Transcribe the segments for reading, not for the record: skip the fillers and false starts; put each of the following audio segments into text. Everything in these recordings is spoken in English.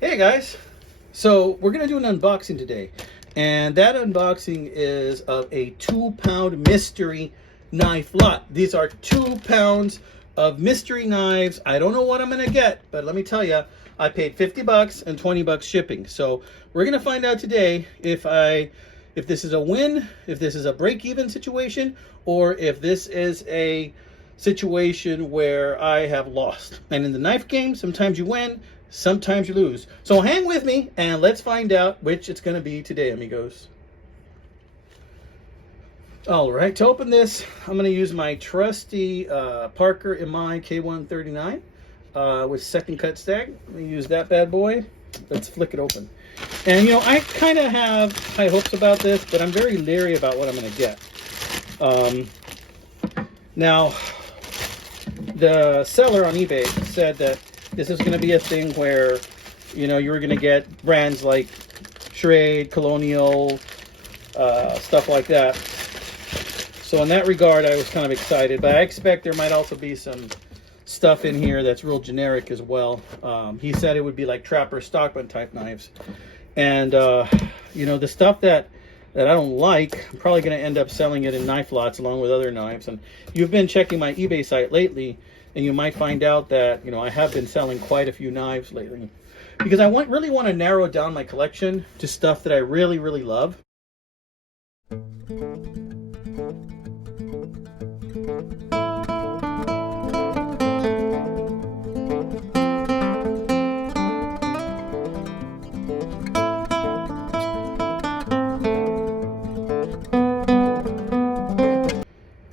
Hey guys, so we're gonna do an unboxing today, and that unboxing is of a 2-pound mystery knife lot. These are 2 pounds of mystery knives. I don't know what I'm gonna get, but let me tell you, I paid 50 bucks and 20 bucks shipping. So we're gonna find out today if this is a win, if this is a break-even situation, or if this is a situation where I have lost. And in the knife game, sometimes you win, sometimes you lose. So hang with me and let's find out which it's going to be today, amigos. All right, to open this, I'm going to use my trusty Parker MI K139 with second cut stag. Let me use that bad boy. Let's flick it open. And you know, I kind of have high hopes about this, but I'm very leery about what I'm going to get. Now, the seller on eBay said that this is going to be a thing where, you know, you were going to get brands like Schrade, Colonial, stuff like that. So in that regard, I was kind of excited, but I expect there might also be some stuff in here that's real generic as well. He said it would be like Trapper Stockman type knives. And, you know, the stuff that I don't like, I'm probably going to end up selling it in knife lots along with other knives. And you've been checking my eBay site lately, and you might find out that, you know, I have been selling quite a few knives lately because I really want to narrow down my collection to stuff that I really, really love.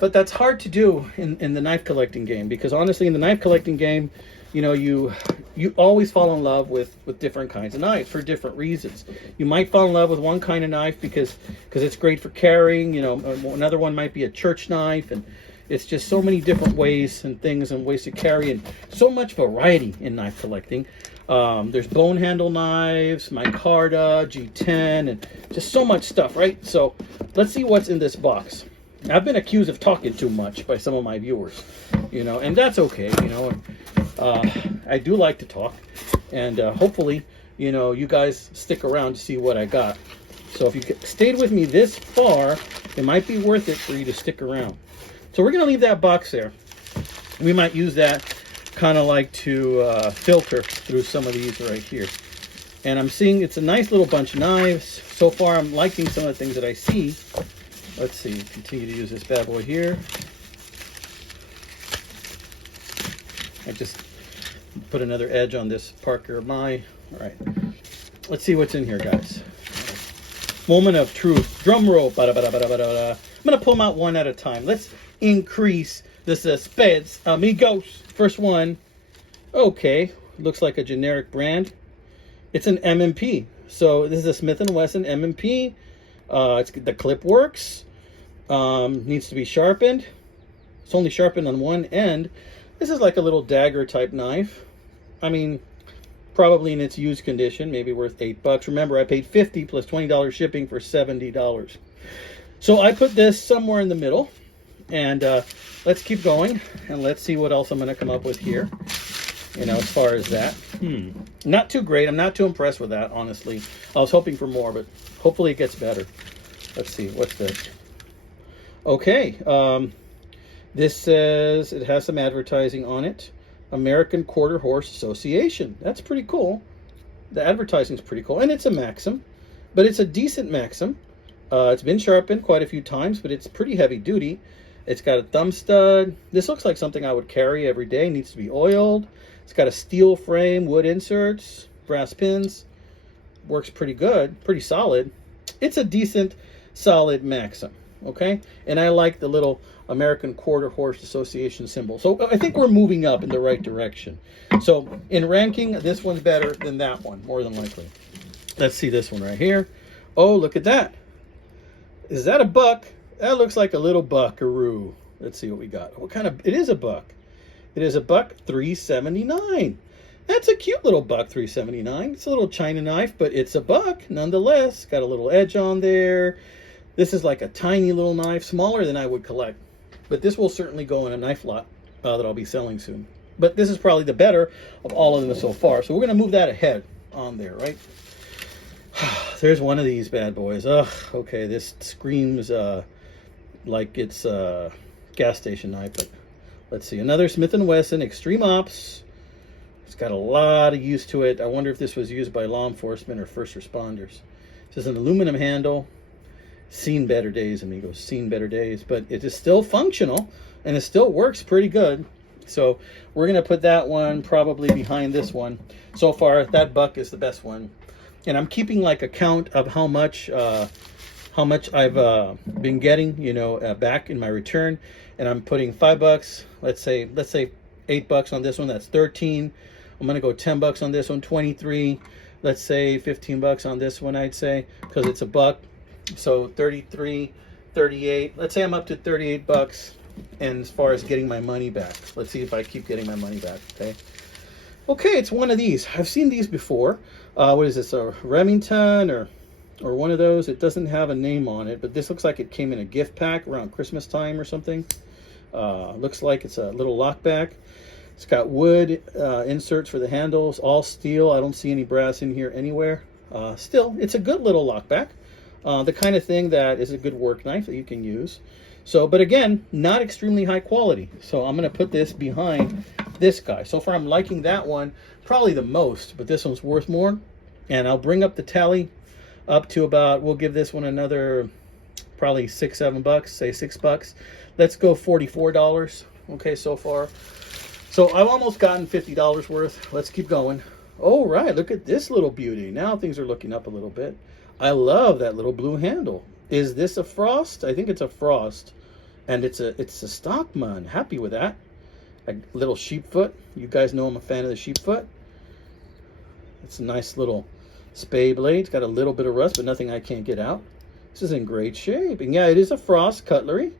But that's hard to do in the knife collecting game, because honestly, in the knife collecting game, you know, you always fall in love with different kinds of knives for different reasons. You might fall in love with one kind of knife because it's great for carrying. You know, another one might be a church knife, and it's just so many different ways and things and ways to carry, and so much variety in knife collecting. There's bone handle knives, micarta, G10, and just so much stuff, right? So let's see what's in this box. I've been accused of talking too much by some of my viewers, you know, and that's okay, you know. I do like to talk, and hopefully, you know, you guys stick around to see what I got. So if you stayed with me this far, it might be worth it for you to stick around. So we're going to leave that box there. We might use that kind of like to filter through some of these right here. And I'm seeing it's a nice little bunch of knives. So far, I'm liking some of the things that I see. Let's see, continue to use this bad boy here. I just put another edge on this Parker MI. All right, let's see what's in here, guys. Moment of truth. Drum roll. I'm gonna pull them out one at a time. Let's increase the suspense, amigos. First one. Okay, looks like a generic brand. It's an M&P. So this is a Smith & Wesson M&P. The clip works. Needs to be sharpened. It's only sharpened on one end. This is like a little dagger type knife. I mean, probably in its used condition, maybe worth $8. Remember, I paid $50 plus $20 shipping for $70. So I put this somewhere in the middle, and let's keep going, and let's see what else I'm going to come up with here. You know, as far as that, not too great. I'm not too impressed with that, honestly. I was hoping for more, but hopefully it gets better. Let's see, what's this? Okay, this says it has some advertising on it. American Quarter Horse Association. That's pretty cool. The advertising's pretty cool, and it's a Maxim, but it's a decent Maxim. It's been sharpened quite a few times, but it's pretty heavy duty. It's got a thumb stud. This looks like something I would carry every day. Needs to be oiled. It's got a steel frame, wood inserts, brass pins. Works pretty good, pretty solid. It's a decent, solid Maxim, okay? And I like the little American Quarter Horse Association symbol. So I think we're moving up in the right direction. So in ranking, this one's better than that one, more than likely. Let's see this one right here. Oh, look at that. Is that a buck? That looks like a little buckaroo. Let's see what we got. What kind of, it is a buck. It is a buck 379. That's a cute little buck 379. It's a little China knife, but it's a buck nonetheless. Got a little edge on there. This is like a tiny little knife, smaller than I would collect. But this will certainly go in a knife lot that I'll be selling soon. But this is probably the better of all of them so far. So we're going to move that ahead. on there, right? There's one of these bad boys. Ugh, okay, this screams like it's a gas station knife, but let's see. Another Smith & Wesson Extreme Ops. It's got a lot of use to it. I wonder if this was used by law enforcement or first responders. This is an aluminum handle. Seen better days, amigos. Seen better days, but it is still functional and it still works pretty good. So we're gonna put that one probably behind this one. So far, that buck is the best one, and I'm keeping like a count of how much I've been getting, you know, back in my return, and I'm putting $5. Let's say $8 on this one. That's 13. I'm gonna go $10 on this one, 23. Let's say $15 on this one, I'd say, because it's a buck. So 33, 38. Let's say I'm up to $38. And as far as getting my money back, let's see if I keep getting my money back. Okay, it's one of these. I've seen these before. What is this? A Remington or one of those? It doesn't have a name on it, but this looks like it came in a gift pack around Christmas time or something. Looks like it's a little lockback. It's got wood inserts for the handles, all steel. I don't see any brass in here anywhere. Still, it's a good little lockback. The kind of thing that is a good work knife that you can use. So, but again, not extremely high quality. So I'm going to put this behind this guy. So far, I'm liking that one probably the most, but this one's worth more. And I'll bring up the tally up to about, we'll give this one another probably $6, $7, say $6. Let's go $44. Okay, so far. So I've almost gotten $50 worth. Let's keep going. All right, look at this little beauty. Now things are looking up a little bit. I love that little blue handle. Is this a Frost? I think it's a Frost, and it's a Stockman. Happy with that. A little sheepfoot. You guys know I'm a fan of the sheepfoot. It's a nice little spay blade. It's got a little bit of rust, but nothing I can't get out. This is in great shape. And yeah, it is a Frost cutlery.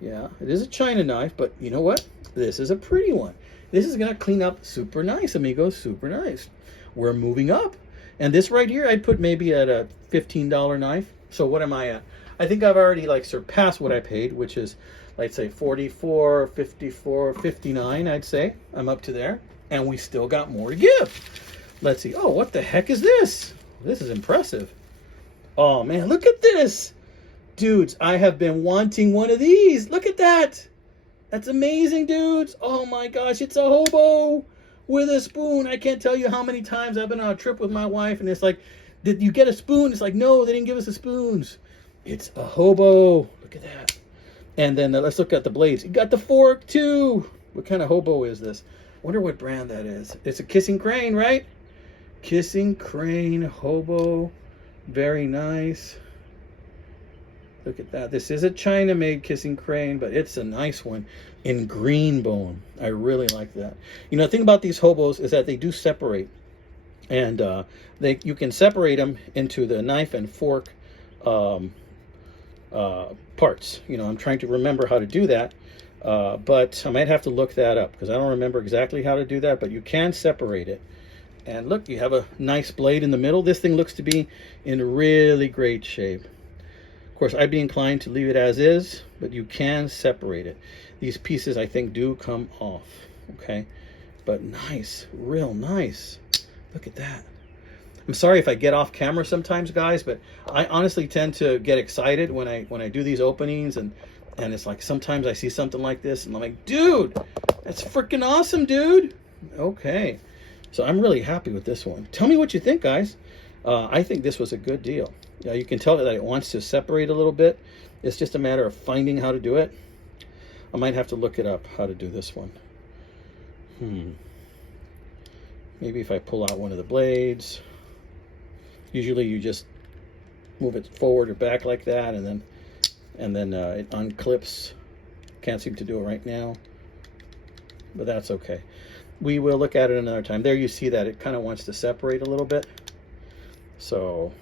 Yeah, it is a China knife, but you know what? This is a pretty one. This is gonna clean up super nice, amigos. Super nice. We're moving up. And this right here, I'd put maybe at a $15 knife. So what am I at? I think I've already like surpassed what I paid, which is, let's say 44, 54, 59, I'd say. I'm up to there. And we still got more to give. Let's see. Oh, what the heck is this? This is impressive. Oh man, look at this. Dudes, I have been wanting one of these. Look at that. That's amazing, dudes. Oh my gosh, it's a hobo with a spoon. I can't tell you how many times I've been on a trip with my wife and it's like, did you get a spoon? It's like, no, they didn't give us the spoons. It's a hobo. Look at that. And then let's look at the blades. You got the fork too. What kind of hobo is this? Wonder what brand that is. It's a Kissing Crane, right? Kissing Crane hobo. Very nice. Look at that. This is a China-made Kissing Crane, but it's a nice one in green bone. I really like that. You know, the thing about these hobos is that they do separate. And you can separate them into the knife and fork parts. You know, I'm trying to remember how to do that, but I might have to look that up because I don't remember exactly how to do that, but you can separate it. And look, you have a nice blade in the middle. This thing looks to be in really great shape. Of course, I'd be inclined to leave it as is, but you can separate it. These pieces, I think, do come off, okay? But nice, real nice. Look at that. I'm sorry if I get off camera sometimes, guys, but I honestly tend to get excited when I do these openings, and it's like sometimes I see something like this, and I'm like, dude, that's freaking awesome, dude. Okay, so I'm really happy with this one. Tell me what you think, guys. I think this was a good deal. You can tell that it wants to separate a little bit. It's just a matter of finding how to do it. I might have to look it up, how to do this one. Maybe if I pull out one of the blades. Usually you just move it forward or back like that, and then it unclips. Can't seem to do it right now, but that's okay. We will look at it another time. There you see that it kind of wants to separate a little bit. So,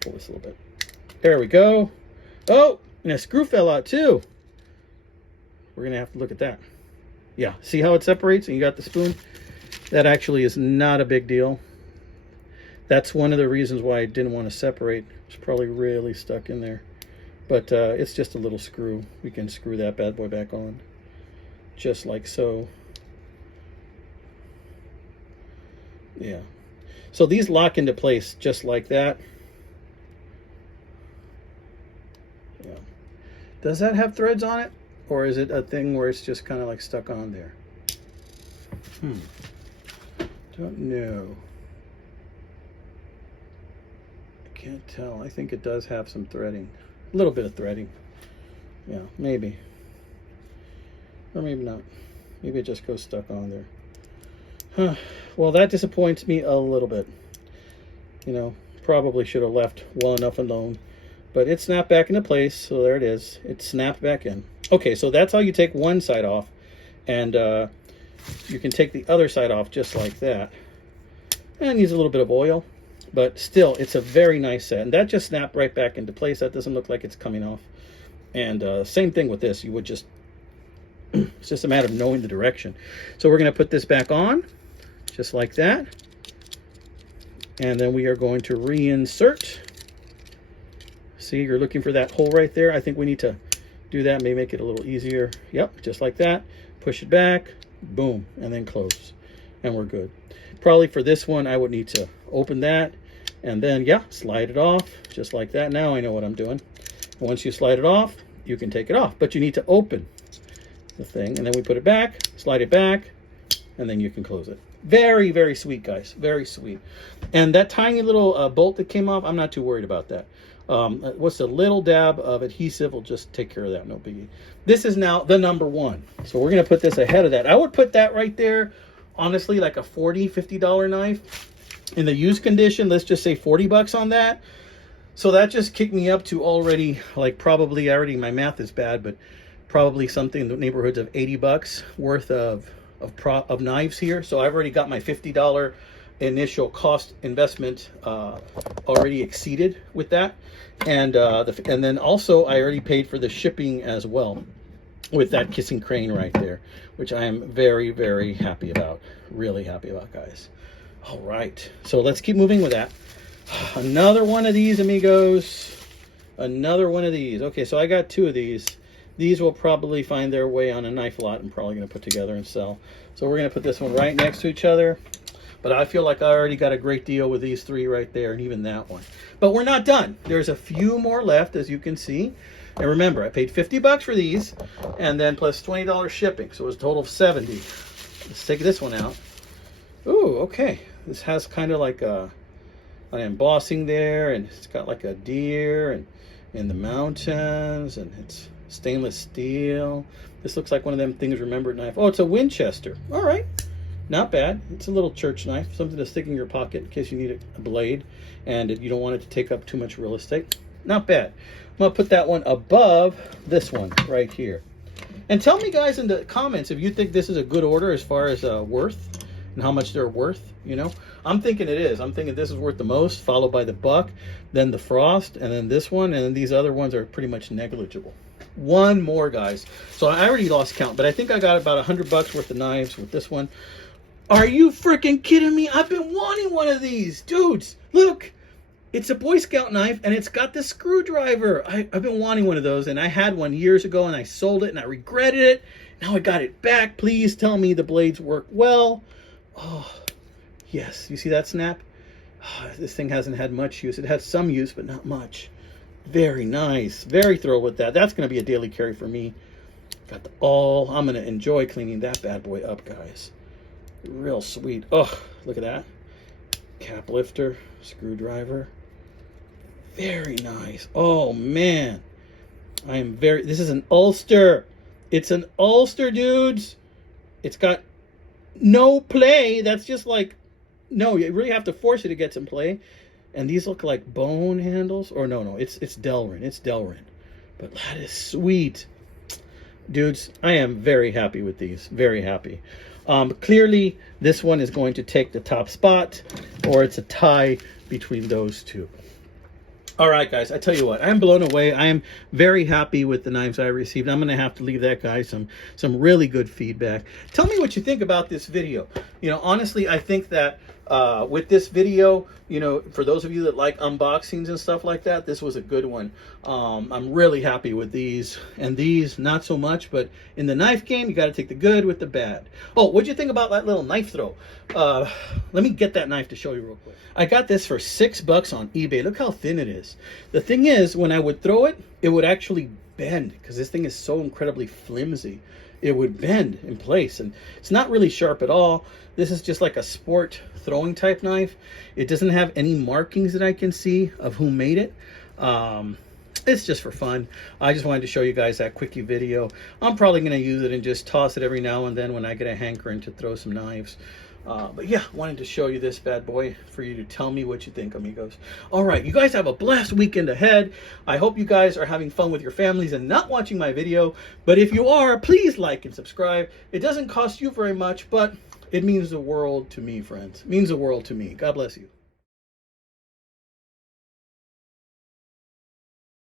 pull this a little bit. There we go. Oh, and a screw fell out too. We're gonna have to look at that. Yeah, see how it separates and you got the spoon? That actually is not a big deal. That's one of the reasons why I didn't want to separate. It's probably really stuck in there. But it's just a little screw. We can screw that bad boy back on. Just like so. Yeah. So these lock into place just like that. Yeah. Does that have threads on it? Or is it a thing where it's just kind of like stuck on there? Don't know. I can't tell. I think it does have some threading. A little bit of threading. Yeah, maybe. Or maybe not. Maybe it just goes stuck on there. Huh. Well, that disappoints me a little bit. You know, probably should have left well enough alone. But it snapped back into place, so there it is. It snapped back in. Okay, so that's how you take one side off. And you can take the other side off just like that. And it needs a little bit of oil. But still, it's a very nice set. And that just snapped right back into place. That doesn't look like it's coming off. And same thing with this. You would just... It's just a matter of knowing the direction. So we're going to put this back on. Just like that. And then we are going to reinsert. See, you're looking for that hole right there. I think we need to do that. Maybe make it a little easier. Yep, just like that. Push it back. Boom. And then close. And we're good. Probably for this one, I would need to open that. And then, yeah, slide it off. Just like that. Now I know what I'm doing. And once you slide it off, you can take it off. But you need to open the thing. And then we put it back. Slide it back. And then you can close it. Very, very sweet, guys. Very sweet. And that tiny little bolt that came off, I'm not too worried about that. What's a little dab of adhesive will just take care of that. No biggie. This is now the number one. So we're going to put this ahead of that. I would put that right there, honestly, like a $40, $50 knife. In the used condition, let's just say 40 bucks on that. So that just kicked me up to already, like probably, my math is bad, but probably something in the neighborhoods of 80 bucks worth of knives here. So I've already got my $50 initial cost investment already exceeded with that, and then also I already paid for the shipping as well with that kissing crane right there, which I am very, very happy about. Really happy about, guys. All right, so let's keep moving with that. Another one of these, amigos. Another one of these. Okay, so I got two of these. These will probably find their way on a knife lot. I'm probably going to put together and sell. So we're going to put this one right next to each other. But I feel like I already got a great deal with these three right there, and even that one. But we're not done. There's a few more left, as you can see. And remember, I paid 50 bucks for these, and then plus $20 shipping. So it was a total of 70. Let's take this one out. Ooh, okay. This has kind of like an embossing there, and it's got like a deer and in the mountains, and it's stainless steel. This looks like one of them things remembered knife. Oh, it's a Winchester. All right. Not bad. It's a little church knife, something to stick in your pocket in case you need a blade and you don't want it to take up too much real estate. Not bad. I'm going to put that one above this one right here. And tell me, guys, in the comments if you think this is a good order as far as worth and how much they're worth. You know, I'm thinking it is. I'm thinking this is worth the most, followed by the Buck, then the Frost, and then this one, and then these other ones are pretty much negligible. One more, guys. So I already lost count, but I think I got about 100 bucks worth of knives with this one. Are you freaking kidding me? I've been wanting one of these. Dudes, look. It's a Boy Scout knife, and it's got the screwdriver. I've been wanting one of those, and I had one years ago, and I sold it, and I regretted it. Now I got it back. Please tell me the blades work well. Oh, yes. You see that snap? Oh, this thing hasn't had much use. It had some use, but not much. Very nice. Very thrilled with that. That's going to be a daily carry for me. Got the all. I'm going to enjoy cleaning that bad boy up, guys. Real sweet. Oh, look at that. Cap lifter, screwdriver. Very nice. Oh, man. This is an ulster. It's an ulster, dudes. It's got no play. That's just like, no, you really have to force it to get some play. And these look like bone handles. Or no, it's Delrin. It's Delrin. But that is sweet. Dudes, I am very happy with these. Very happy. Clearly, this one is going to take the top spot, or it's a tie between those two. All right, guys, I tell you what, I'm blown away. I am very happy with the knives I received. I'm going to have to leave that guy some really good feedback. Tell me what you think about this video. You know, honestly, I think that with this video, you know, for those of you that like unboxings and stuff like that, this was a good one. I'm really happy with these, and these not so much, but in the knife game, you got to take the good with the bad. Oh, what'd you think about that little knife throw? Let me get that knife to show you real quick. I got this for $6 on eBay. Look how thin it is. The thing is, when I would throw it, it would actually bend, because this thing is so incredibly flimsy. It would bend in place, and it's not really sharp at all. This is just like a sport throwing type knife. It doesn't have any markings that I can see of who made it. It's just for fun. I just wanted to show you guys that quickie video. I'm probably going to use it and just toss it every now and then when I get a hankering to throw some knives. But yeah, wanted to show you this bad boy for you to tell me what you think, amigos. All right, you guys have a blessed weekend ahead. I hope you guys are having fun with your families and not watching my video. But if you are, please like and subscribe. It doesn't cost you very much, but it means the world to me, friends. It means the world to me. God bless you.